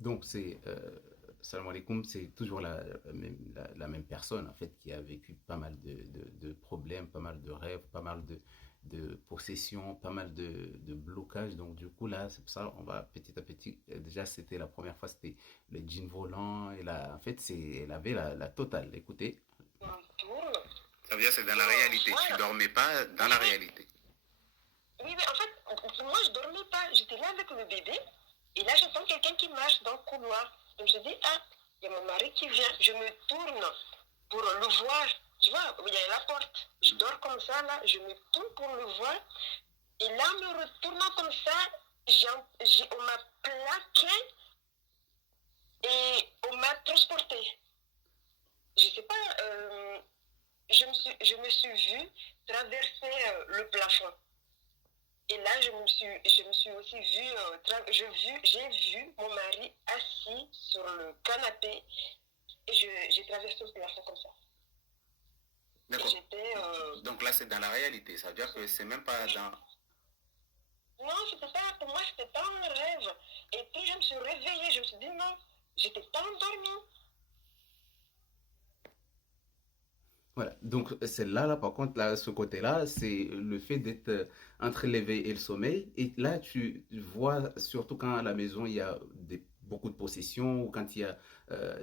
Donc, salam alaikum, c'est toujours la même personne, en fait, qui a vécu pas mal de problèmes, pas mal de rêves, pas mal de possessions, pas mal de blocages. Donc, du coup, là, c'est pour ça, on va petit à petit. Déjà, c'était la première fois, c'était le jean volant. Et là, en fait, elle avait la totale. Écoutez. Ça veut dire que c'est dans la réalité. Tu dormais pas dans la réalité. Oui, mais en fait, moi, je dormais pas. J'étais là avec le bébé. Et là, j'entends quelqu'un qui marche dans le couloir. Donc, je dis, ah, il y a mon mari qui vient. Je me tourne pour le voir. Tu vois, il y a la porte. Je dors comme ça, là. Je me tourne pour le voir. Et là, en me retournant comme ça, on m'a plaqué et on m'a transporté. Je sais pas, je me suis vue traverser le plafond. Et là, je me suis aussi vue, j'ai vu mon mari assis sur le canapé et j'ai traversé le plafond comme ça. D'accord. Donc là, c'est dans la réalité. Ça veut dire que c'est même pas dans. Non, c'était pas, pour moi, c'était pas un rêve. Et puis, je me suis réveillée, je me suis dit non, j'étais pas endormie. Voilà. Donc, celle-là, par contre, là, ce côté-là, c'est le fait d'être entre l'éveil et le sommeil. Et là, tu vois, surtout quand à la maison, il y a beaucoup de possessions ou quand il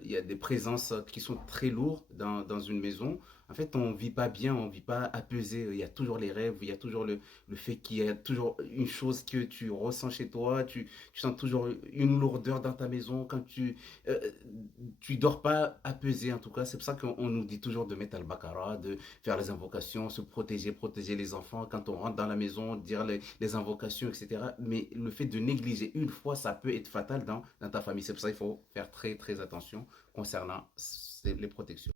y a des présences qui sont très lourdes dans une maison. En fait, on vit pas bien, on vit pas apaisé. Il y a toujours les rêves, il y a toujours le fait qu'il y a toujours une chose que tu ressens chez toi. Tu sens toujours une lourdeur dans ta maison quand euh, tu dors pas apaisé en tout cas. C'est pour ça qu'on nous dit toujours de mettre al-Baqarah, de faire les invocations, se protéger, protéger les enfants quand on rentre dans la maison, dire les invocations, etc. Mais le fait de négliger une fois, ça peut être fatal dans ta famille. C'est pour ça qu'il faut faire très très attention concernant les protections.